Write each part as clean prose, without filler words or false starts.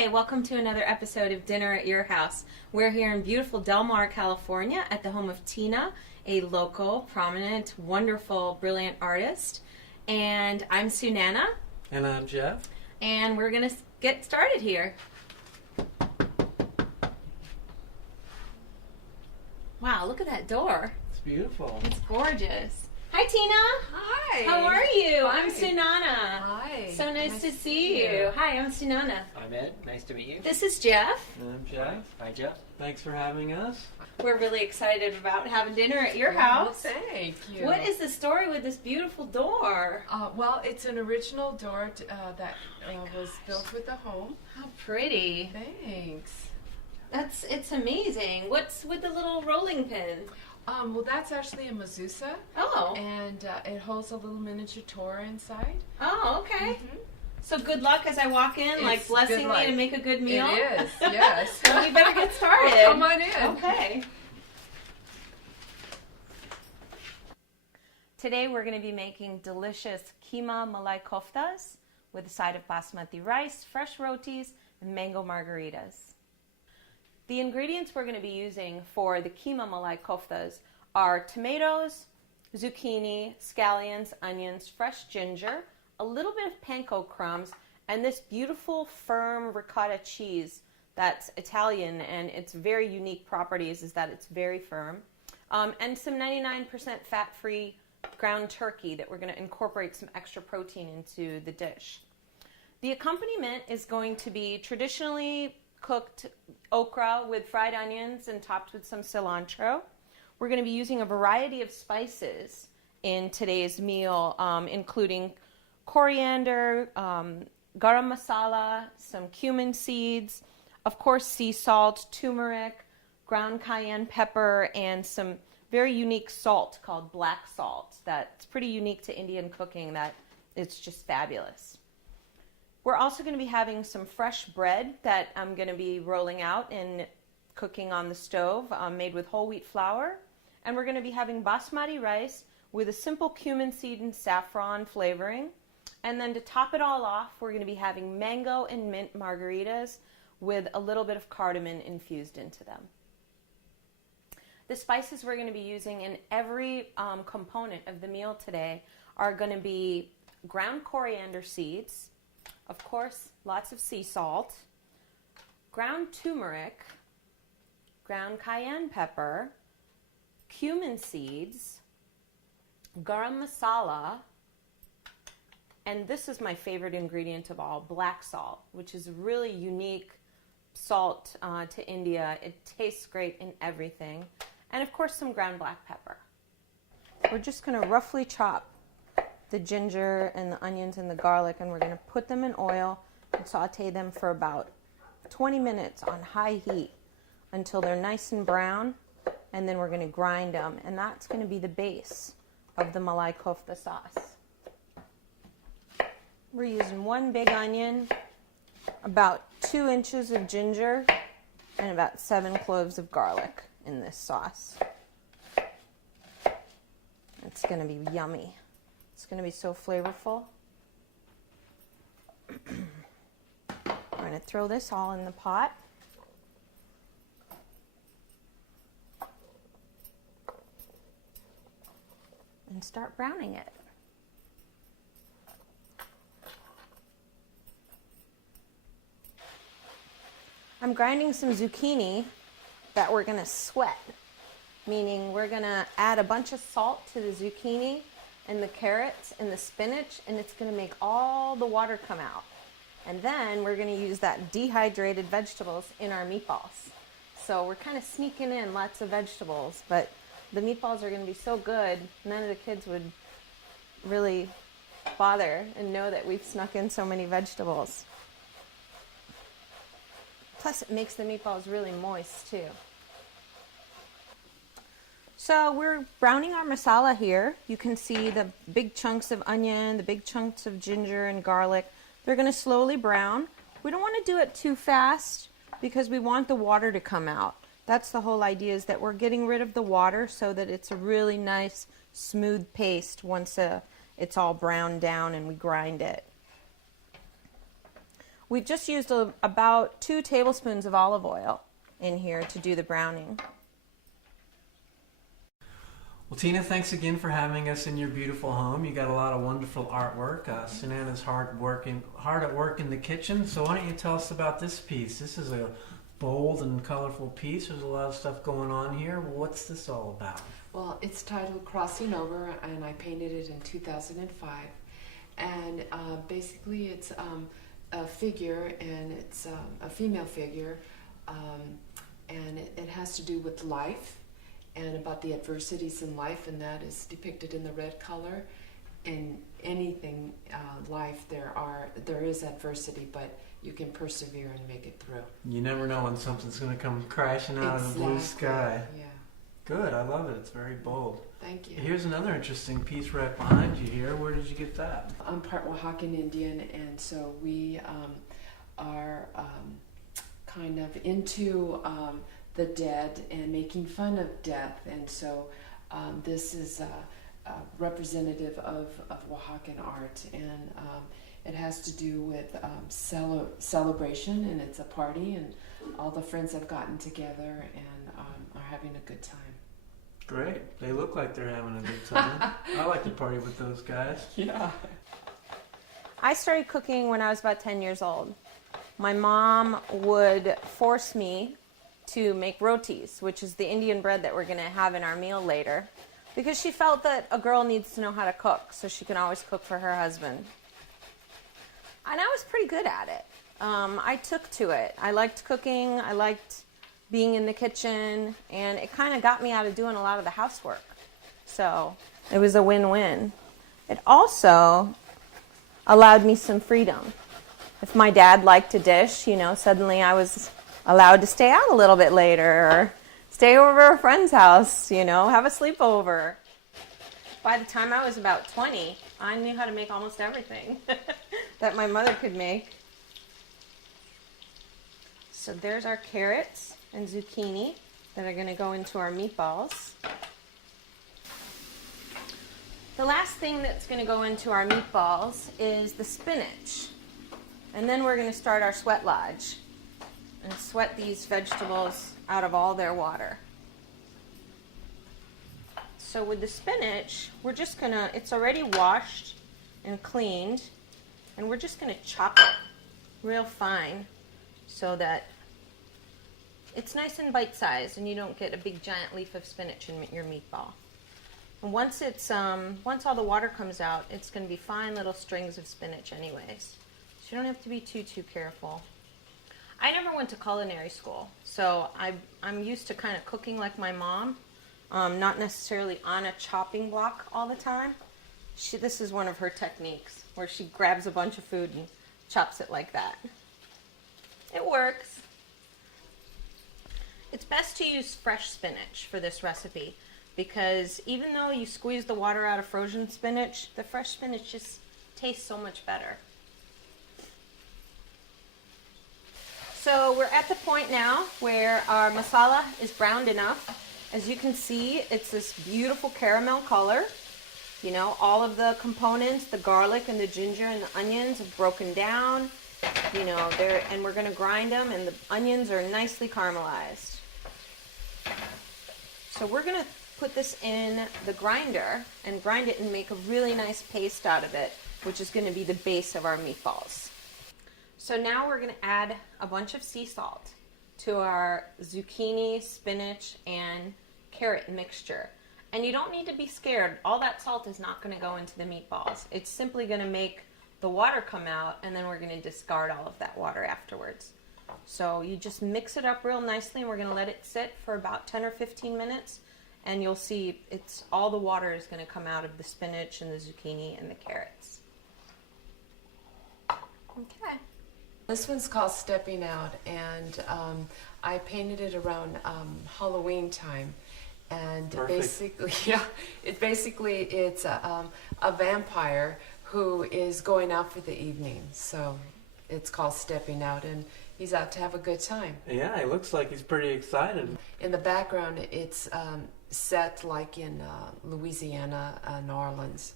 Hi, welcome to another episode of Dinner at Your House. We're here in beautiful Del Mar, California at the home of Tena, a local, prominent, wonderful, brilliant artist. And I'm Sunana. And I'm Jeff. And we're going to get started here. Wow, look at that door. It's beautiful. It's gorgeous. Hi, Tena. Hi. How are you? Hi. I'm Sunana. Hi. So nice to see you. Hi, I'm Sunana. I'm Ed. Nice to meet you. This is Jeff. And I'm Jeff. Hi, Jeff. Thanks for having us. We're really excited about having dinner at your house. Well, thank you. What is the story with this beautiful door? Well, it's an original door that was built with the home. How pretty. Thanks. It's amazing. What's with the little rolling pin? Well, that's actually a mezuzah, Oh. and it holds a little miniature Torah inside. Oh, okay. Mhm. So good luck as I walk in, like It's blessing good me luck. to make a good meal. It is, yes. Well, we better get started. Well, come on in. Okay. Today we're going to be making delicious keema malai koftas with a side of basmati rice, fresh rotis, and mango margaritas. The ingredients we're going to be using for the keema malai koftas are tomatoes, zucchini, scallions, onions, fresh ginger, a little bit of panko crumbs, and this beautiful firm ricotta cheese that's Italian, and its very unique properties is that it's very firm, and some 99% fat-free ground turkey that we're going to incorporate some extra protein into the dish. The accompaniment is going to be traditionally cooked okra with fried onions and topped with some cilantro. We're going to be using a variety of spices in today's meal, including coriander, garam masala, some cumin seeds, of course sea salt, turmeric, ground cayenne pepper, and some very unique salt called black salt that's pretty unique to Indian cooking that it's just fabulous. We're also going to be having some fresh bread that I'm going to be rolling out and cooking on the stove, made with whole wheat flour. And we're going to be having basmati rice with a simple cumin seed and saffron flavoring. And then to top it all off, we're going to be having mango and mint margaritas with a little bit of cardamom infused into them. The spices we're going to be using in every component of the meal today are going to be ground coriander seeds, of course, lots of sea salt, ground turmeric, ground cayenne pepper, cumin seeds, garam masala, and this is my favorite ingredient of all, black salt, which is a really unique salt to India. It tastes great in everything. And of course, some ground black pepper. We're just going to roughly chop the ginger and the onions and the garlic, and we're going to put them in oil and saute them for about 20 minutes on high heat until they're nice and brown, and then we're going to grind them, and that's going to be the base of the malai kofta sauce. We're using one big onion, about 2 inches of ginger, and about 7 cloves of garlic in this sauce. It's going to be yummy. It's going to be so flavorful. I'm going to throw this all in the pot. And start browning it. I'm grinding some zucchini that we're going to sweat, meaning we're going to add a bunch of salt to the zucchini and the carrots and the spinach, and it's going to make all the water come out. And then we're going to use that dehydrated vegetables in our meatballs. So we're kind of sneaking in lots of vegetables, but the meatballs are going to be so good, none of the kids would really bother and know that we've snuck in so many vegetables. Plus, it makes the meatballs really moist, too. So we're browning our masala here. You can see the big chunks of onion, the big chunks of ginger and garlic. They're going to slowly brown. We don't want to do it too fast because we want the water to come out. That's the whole idea, is that we're getting rid of the water so that it's a really nice, smooth paste once it's all browned down and we grind it. We just used about 2 tablespoons of olive oil in here to do the browning. Well, Tina, thanks again for having us in your beautiful home. You got a lot of wonderful artwork. Sunaina's hard at work in the kitchen. So why don't you tell us about this piece? This is a bold and colorful piece. There's a lot of stuff going on here. What's this all about? Well, it's titled Crossing Over, and I painted it in 2005. And basically it's a figure, and it's a female figure, and it has to do with life and about the adversities in life, and that is depicted in the red color. In anything life, there is adversity, but you can persevere and make it through. You never know when something's going to come crashing out of the blue sky. Yeah. Good, I love it. It's very bold. Thank you. Here's another interesting piece right behind you here. Where did you get that? I'm part Oaxacan Indian, and so we are kind of into the dead and making fun of death, and so this is representative of Oaxacan art, and it has to do with celebration, and it's a party, and all the friends have gotten together and are having a good time. Great. They look like they're having a good time. I like to party with those guys. Yeah. I started cooking when I was about 10 years old. My mom would force me to make rotis, which is the Indian bread that we're going to have in our meal later, because she felt that a girl needs to know how to cook so she can always cook for her husband. And I was pretty good at it. I took to it. I liked cooking. I liked being in the kitchen, and it kind of got me out of doing a lot of the housework. So it was a win-win. It also allowed me some freedom. If my dad liked a dish, suddenly I was allowed to stay out a little bit later, or stay over at a friend's house, have a sleepover. By the time I was about 20, I knew how to make almost everything that my mother could make. So there's our carrots and zucchini that are going to go into our meatballs. The last thing that's going to go into our meatballs is the spinach. And then we're going to start our sweat lodge and sweat these vegetables out of all their water. So with the spinach, we're just going to, it's already washed and cleaned, and we're just going to chop it real fine so that it's nice and bite-sized and you don't get a big giant leaf of spinach in your meatball. And once all the water comes out, it's going to be fine little strings of spinach anyways. So you don't have to be too careful. I never went to culinary school, so I'm used to kind of cooking like my mom, not necessarily on a chopping block all the time. This is one of her techniques, where she grabs a bunch of food and chops it like that. It works. It's best to use fresh spinach for this recipe, because even though you squeeze the water out of frozen spinach, the fresh spinach just tastes so much better. So we're at the point now where our masala is browned enough. As you can see, it's this beautiful caramel color. All of the components, the garlic and the ginger and the onions have broken down. And we're going to grind them, and the onions are nicely caramelized. So we're going to put this in the grinder and grind it and make a really nice paste out of it, which is going to be the base of our meatballs. So now we're going to add a bunch of sea salt to our zucchini, spinach, and carrot mixture. And you don't need to be scared. All that salt is not going to go into the meatballs. It's simply going to make the water come out, and then we're going to discard all of that water afterwards. So you just mix it up real nicely, and we're going to let it sit for about 10 or 15 minutes, and you'll see all the water is going to come out of the spinach and the zucchini and the carrots. Okay. This one's called Stepping Out, and I painted it around Halloween time. And basically, it's a vampire who is going out for the evening. So it's called Stepping Out, and he's out to have a good time. Yeah, he looks like he's pretty excited. In the background, it's set like in Louisiana, New Orleans.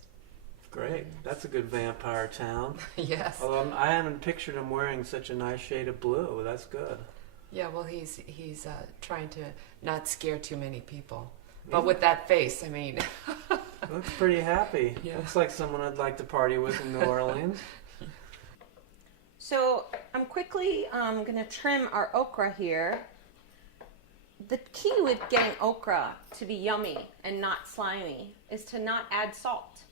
Great. That's a good vampire town. Yes. Although I haven't pictured him wearing such a nice shade of blue. That's good. Yeah, well, he's trying to not scare too many people. But with that face, I mean. Looks pretty happy. Yeah. Looks like someone I'd like to party with in New Orleans. So I'm quickly going to trim our okra here. The key with getting okra to be yummy and not slimy is to not add salt.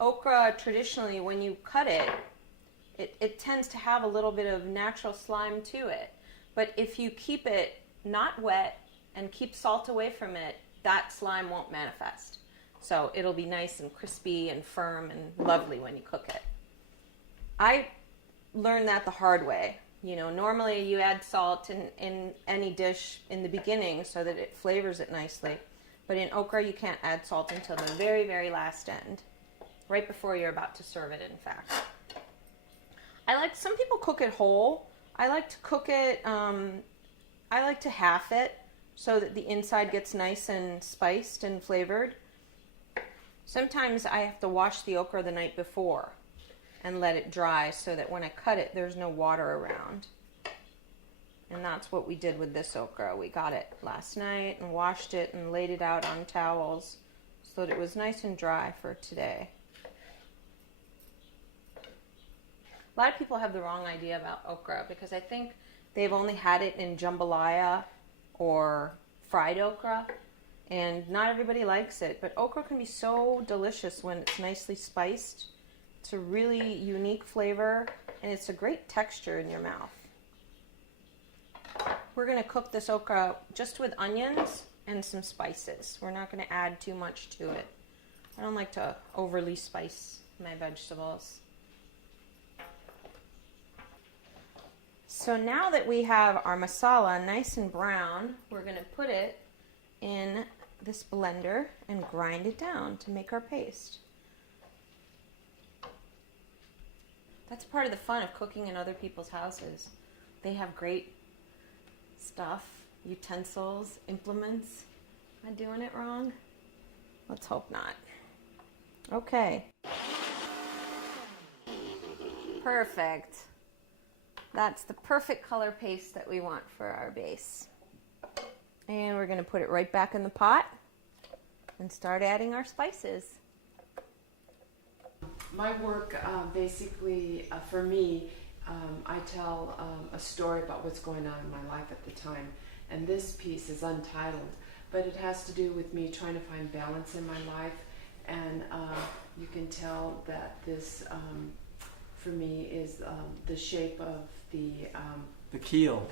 Okra, traditionally, when you cut it, it tends to have a little bit of natural slime to it. But if you keep it not wet and keep salt away from it, that slime won't manifest. So it'll be nice and crispy and firm and lovely when you cook it. I learned that the hard way. You know, normally you add salt in any dish in the beginning so that it flavors it nicely. But in okra, you can't add salt until the very, very last end. Right before you're about to serve it, in fact. Some people cook it whole. I like to cook it, I like to half it so that the inside gets nice and spiced and flavored. Sometimes I have to wash the okra the night before and let it dry so that when I cut it, there's no water around. And that's what we did with this okra. We got it last night and washed it and laid it out on towels so that it was nice and dry for today. A lot of people have the wrong idea about okra because I think they've only had it in jambalaya or fried okra, and not everybody likes it. But okra can be so delicious when it's nicely spiced. It's a really unique flavor, and it's a great texture in your mouth. We're going to cook this okra just with onions and some spices. We're not going to add too much to it. I don't like to overly spice my vegetables. So now that we have our masala nice and brown, we're going to put it in this blender and grind it down to make our paste. That's part of the fun of cooking in other people's houses. They have great stuff, utensils, implements. Am I doing it wrong? Let's hope not. Okay. Perfect. That's the perfect color paste that we want for our base. And we're going to put it right back in the pot and start adding our spices. My work, basically, for me, I tell a story about what's going on in my life at the time. And this piece is untitled, but it has to do with me trying to find balance in my life. And you can tell that this, for me, is the shape of the keel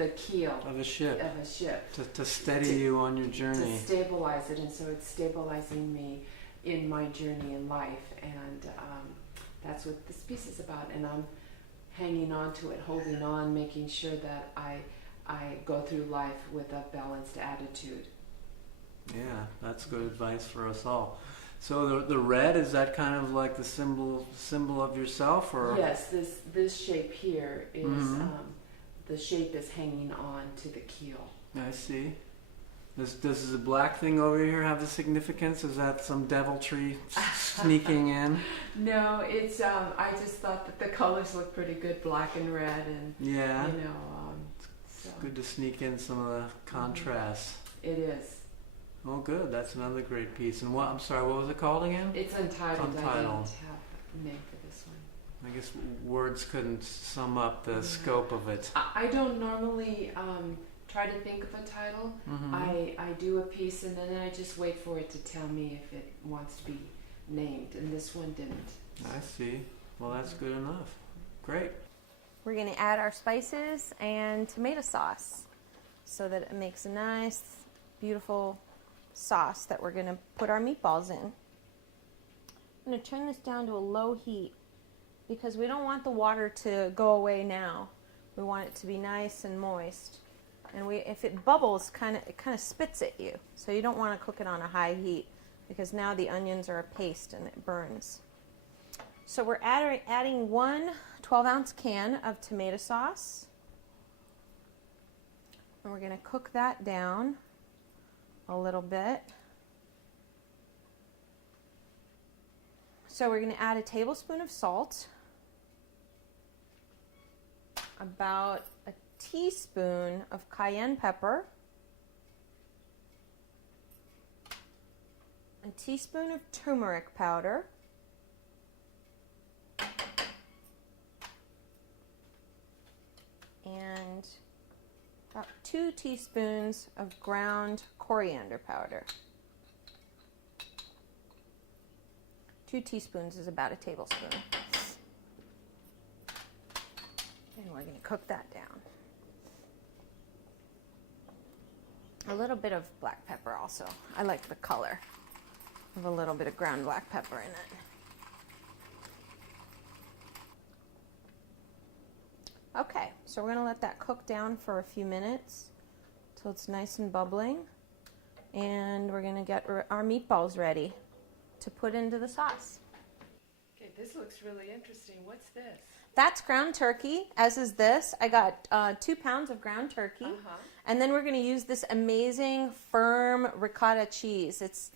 of a ship. Of a ship. To steady you on your journey. To stabilize it, and so it's stabilizing me in my journey in life, and that's what this piece is about. And I'm hanging on to it, holding on, making sure that I go through life with a balanced attitude. Yeah, that's good advice for us all. So the red, is that kind of like the symbol of yourself, or? Yes, this shape here is the shape is hanging on to the keel. I see. Does the black thing over here have the significance? Is that some deviltry sneaking in? No, it's I just thought that the colors look pretty good, black and red, and yeah, you know, it's good to sneak in some of the contrasts. It is. Oh, good. That's another great piece. And what was it called again? It's untitled. Untitled. I didn't have a name for this one. I guess words couldn't sum up the scope of it. I don't normally try to think of a title. I do a piece and then I just wait for it to tell me if it wants to be named, and this one didn't. I see. Well, that's good enough. Great. We're going to add our spices and tomato sauce so that it makes a nice, beautiful sauce that we're going to put our meatballs in. I'm going to turn this down to a low heat because we don't want the water to go away now. We want it to be nice and moist. And if it bubbles, it kind of spits at you. So you don't want to cook it on a high heat because now the onions are a paste and it burns. So we're adding one 12-ounce can of tomato sauce. And we're going to cook that down a little bit. So we're going to add a tablespoon of salt, about a teaspoon of cayenne pepper, a teaspoon of turmeric powder, and about 2 teaspoons of ground coriander powder. 2 teaspoons is about a tablespoon. And we're going to cook that down. A little bit of black pepper also. I like the color of a little bit of ground black pepper in it. Okay, so we're going to let that cook down for a few minutes till it's nice and bubbling. And we're going to get our meatballs ready to put into the sauce. Okay, this looks really interesting. What's this? That's ground turkey, as is this. I got 2 pounds of ground turkey. And then we're going to use this amazing firm ricotta cheese. It's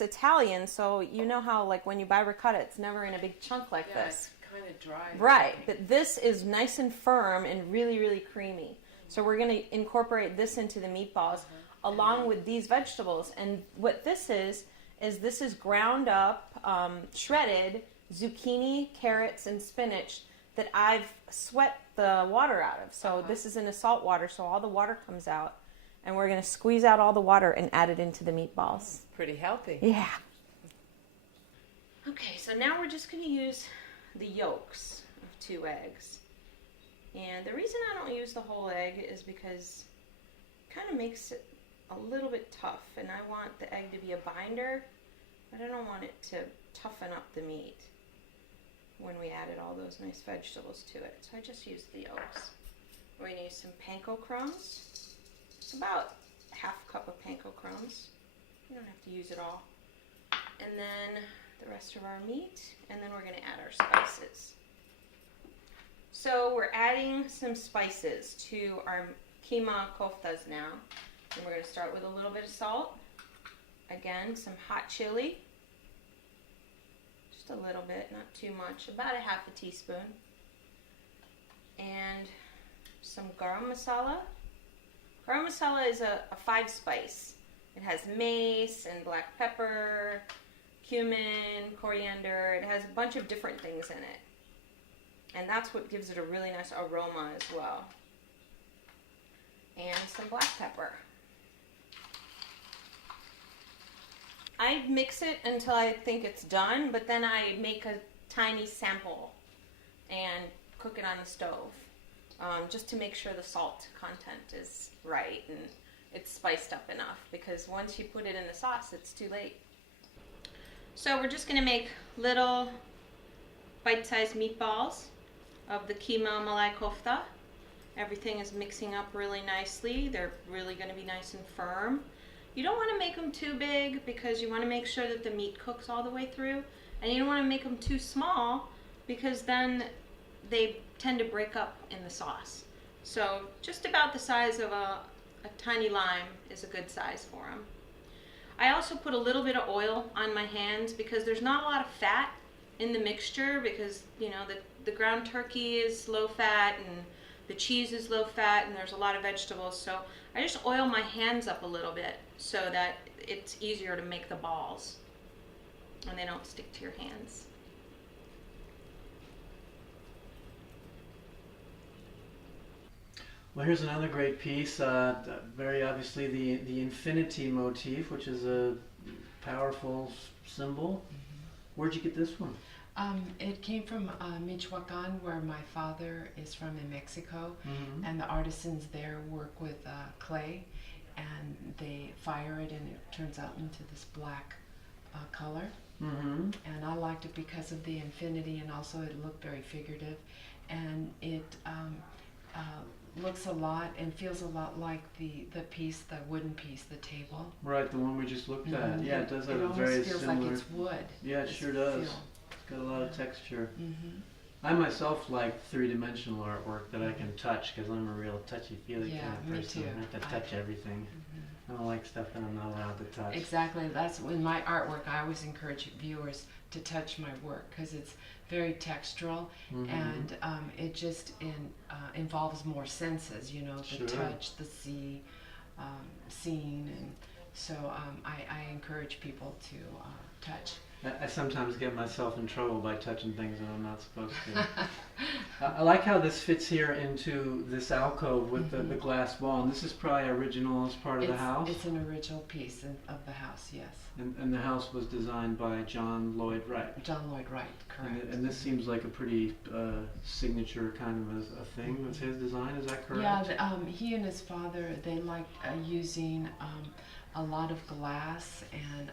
Italian, so you know how like when you buy ricotta, it's never in a big chunk like this. It's kind of dry. Right, but this is nice and firm and really, really creamy. So we're going to incorporate this into the meatballs along with these vegetables. And what this is this is ground up, shredded zucchini, carrots, and spinach that I've sweat the water out of. So this is in a salt water, so all the water comes out. And we're going to squeeze out all the water and add it into the meatballs. Pretty healthy. Yeah. Okay, so now we're just going to use the yolks of 2 eggs. And the reason I don't use the whole egg is because it kind of makes it a little bit tough. And I want the egg to be a binder, but I don't want it to toughen up the meat when we added all those nice vegetables to it. So I just used the yolks. We're going to use some panko crumbs. It's about ½ cup of panko crumbs. You don't have to use it all. And then the rest of our meat, and then we're going to add our spices. So we're adding some spices to our keema koftas now. And we're going to start with a little bit of salt. Again, some hot chili. Just a little bit, not too much, about a ½ teaspoon. And some garam masala. Garam masala is a 5 spice. It has mace and black pepper, cumin, coriander. It has a bunch of different things in it. And that's what gives it a really nice aroma as well. And some black pepper. I mix it until I think it's done, but then I make a tiny sample and cook it on the stove. Just to make sure the salt content is right and it's spiced up enough, because once you put it in the sauce, it's too late. So we're just going to make little bite-sized meatballs of the keema malai kofta. Everything is mixing up really nicely. They're really going to be nice and firm. You don't want to make them too big because you want to make sure that the meat cooks all the way through. And you don't want to make them too small because then they tend to break up in the sauce. So just about the size of a tiny lime is a good size for them. I also put a little bit of oil on my hands because there's not a lot of fat in the mixture, because you know the ground turkey is low fat and the cheese is low fat and there's a lot of vegetables. So I just oil my hands up a little bit so that it's easier to make the balls and they don't stick to your hands. Well, here's another great piece. Very obviously the infinity motif, which is a powerful symbol. Where'd you get this one? It came from Michoacan, where my father is from in Mexico, and the artisans there work with clay, and they fire it, and it turns out into this black color. And I liked it because of the infinity, and also it looked very figurative, and it looks a lot and feels a lot like the piece, the wooden piece, the table. Right, the one we just looked at. Yeah, it does have a very similar. It almost feels like it's wood. Yeah, it sure does. It's got a lot of texture. I myself like three-dimensional artwork that I can touch, because I'm a real touchy-feely kind of person. Me too. I have to touch everything. I don't like stuff that I'm not allowed to touch. Exactly. That's in my artwork. I always encourage viewers to touch my work because it's very textural, and it just involves more senses. You know, the touch, the seeing, and so I encourage people to touch. I sometimes get myself in trouble by touching things that I'm not supposed to. I like how this fits here into this alcove with the glass wall, and this is probably original as part of the house? It's an original piece of the house, yes. And the house was designed by John Lloyd Wright. John Lloyd Wright, correct. And this seems like a pretty signature kind of a thing with his design, is that correct? Yeah, he and his father, they liked using a lot of glass and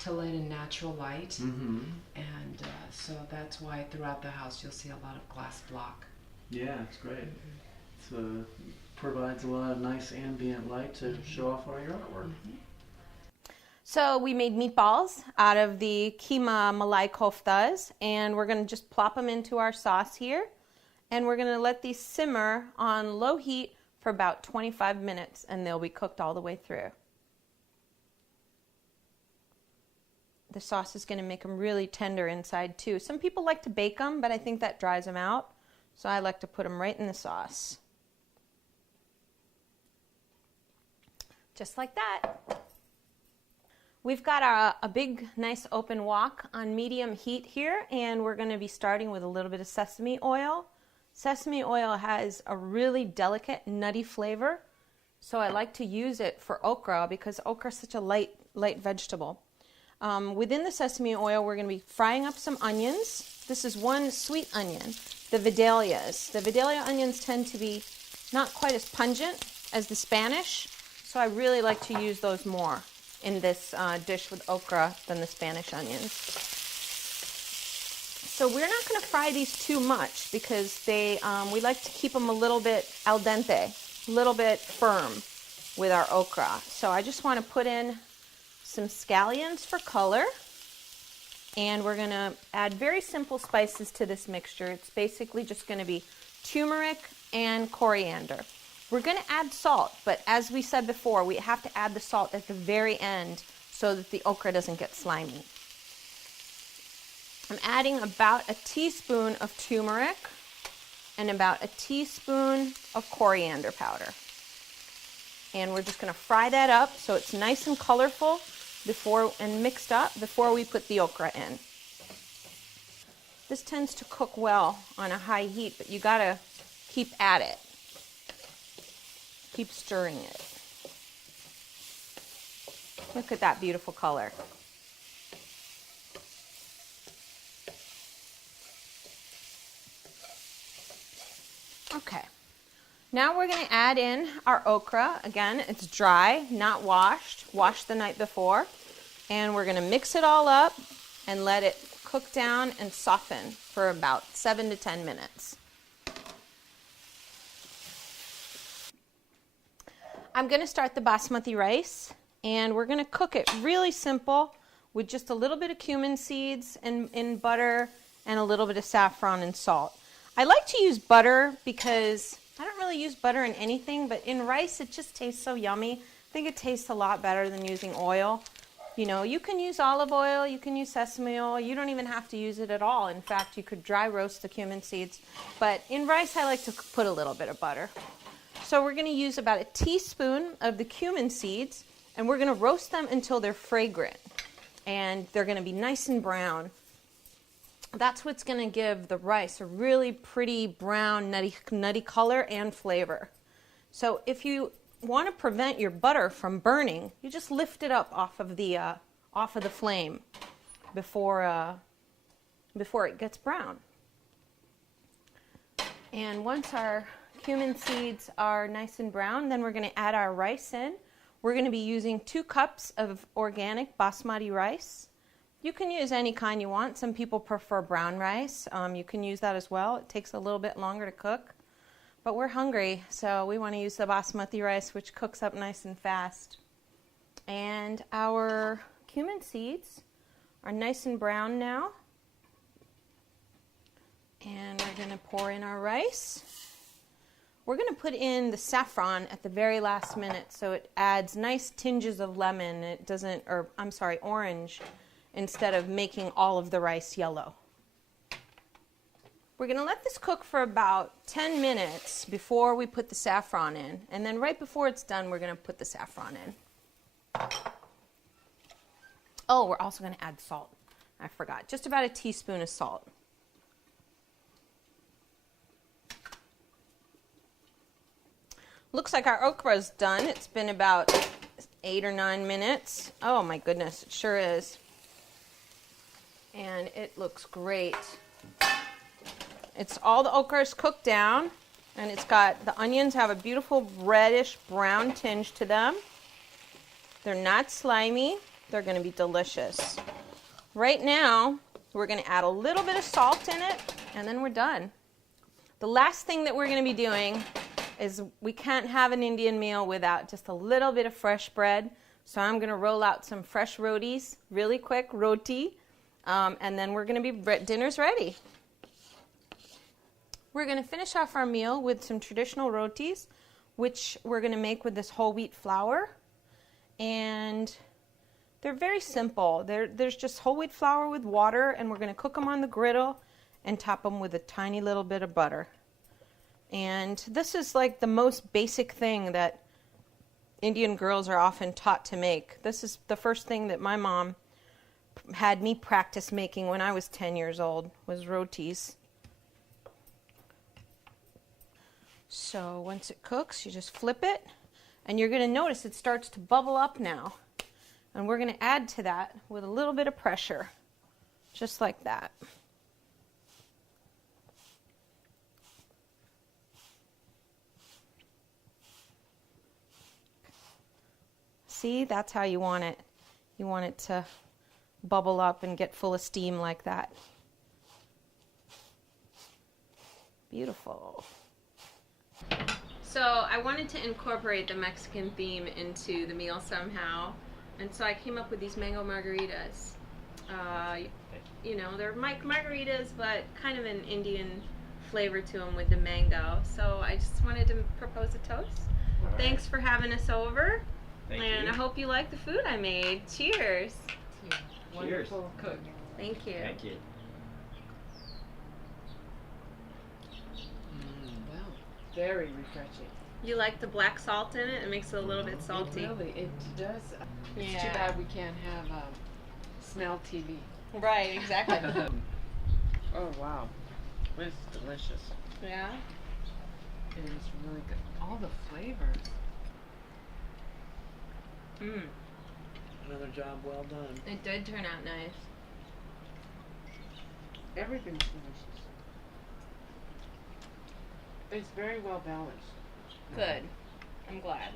to let in natural light, and so that's why throughout the house you'll see a lot of glass block. Yeah, it's great. It provides a lot of nice ambient light to show off all your artwork. So we made meatballs out of the keema malai koftas, and we're going to just plop them into our sauce here, and we're going to let these simmer on low heat for about 25 minutes, and they'll be cooked all the way through. The sauce is going to make them really tender inside too. Some people like to bake them, but I think that dries them out. So I like to put them right in the sauce. Just like that. We've got a big, nice open wok on medium heat here, and we're going to be starting with a little bit of sesame oil. Sesame oil has a really delicate, nutty flavor, so I like to use it for okra because okra is such a light vegetable. Within the sesame oil, we're going to be frying up some onions. This is one sweet onion, the Vidalias. The Vidalia onions tend to be not quite as pungent as the Spanish, so I really like to use those more in this dish with okra than the Spanish onions. So we're not going to fry these too much because we like to keep them a little bit al dente, a little bit firm with our okra. So I just want to put in some scallions for color, and we're going to add very simple spices to this mixture. It's basically just going to be turmeric and coriander. We're going to add salt, but as we said before, we have to add the salt at the very end so that the okra doesn't get slimy. I'm adding about a teaspoon of turmeric and about a teaspoon of coriander powder. And we're just going to fry that up so it's nice and colorful and mixed up before we put the okra in. This tends to cook well on a high heat, but you got to keep at it. Keep stirring it. Look at that beautiful color. Okay. Now we're going to add in our okra. Again, it's dry, not washed. Washed the night before. And we're going to mix it all up and let it cook down and soften for about 7 to 10 minutes. I'm going to start the basmati rice, and we're going to cook it really simple with just a little bit of cumin seeds and butter and a little bit of saffron and salt. I like to use butter because I don't really use butter in anything, but in rice it just tastes so yummy. I think it tastes a lot better than using oil. You know, you can use olive oil, you can use sesame oil, you don't even have to use it at all. In fact, you could dry roast the cumin seeds, but in rice I like to put a little bit of butter. So we're going to use about a teaspoon of the cumin seeds, and we're going to roast them until they're fragrant, and they're going to be nice and brown. That's what's going to give the rice a really pretty brown, nutty color and flavor. So if you want to prevent your butter from burning, you just lift it up off of the flame before it gets brown. And once our cumin seeds are nice and brown, then we're going to add our rice in. We're going to be using 2 cups of organic basmati rice. You can use any kind you want. Some people prefer brown rice. You can use that as well. It takes a little bit longer to cook. But we're hungry, so we want to use the basmati rice, which cooks up nice and fast. And our cumin seeds are nice and brown now. And we're going to pour in our rice. We're going to put in the saffron at the very last minute so it adds nice tinges of lemon. It doesn't, or I'm sorry, orange, instead of making all of the rice yellow. We're going to let this cook for about 10 minutes before we put the saffron in. And then right before it's done, we're going to put the saffron in. Oh, we're also going to add salt. I forgot. Just about a teaspoon of salt. Looks like our okra is done. It's been about 8 or 9 minutes. Oh my goodness, it sure is. And it looks great. It's all the okra is cooked down, and it's got, the onions have a beautiful reddish brown tinge to them. They're not slimy. They're going to be delicious. Right now, we're going to add a little bit of salt in it, and then we're done. The last thing that we're going to be doing is we can't have an Indian meal without just a little bit of fresh bread. So I'm going to roll out some fresh rotis, really quick, roti, and then we're going to be, dinner's ready. We're going to finish off our meal with some traditional rotis, which we're going to make with this whole wheat flour. And they're very simple. There's just whole wheat flour with water, and we're going to cook them on the griddle and top them with a tiny little bit of butter. And this is like the most basic thing that Indian girls are often taught to make. This is the first thing that my mom had me practice making when I was 10 years old, was rotis. So once it cooks, you just flip it, and you're going to notice it starts to bubble up now. And we're going to add to that with a little bit of pressure, just like that. See, that's how you want it. You want it to bubble up and get full of steam like that. Beautiful. So I wanted to incorporate the Mexican theme into the meal somehow, and so I came up with these mango margaritas. You know, they're margaritas, but kind of an Indian flavor to them with the mango. So I just wanted to propose a toast. Right. Thanks for having us over. Thank And you. I hope you like the food I made. Cheers. Wonderful cook. Thank you. Thank you. Wow, very refreshing. You like the black salt in it? It makes it a little bit salty. It does. It's Yeah. too bad we can't have smell TV. Right, exactly. Oh wow, it's delicious. Yeah. It is really good. All the flavors. Mm. Another job well done. It did turn out nice. Everything's delicious. It's very well balanced. Good. I'm glad.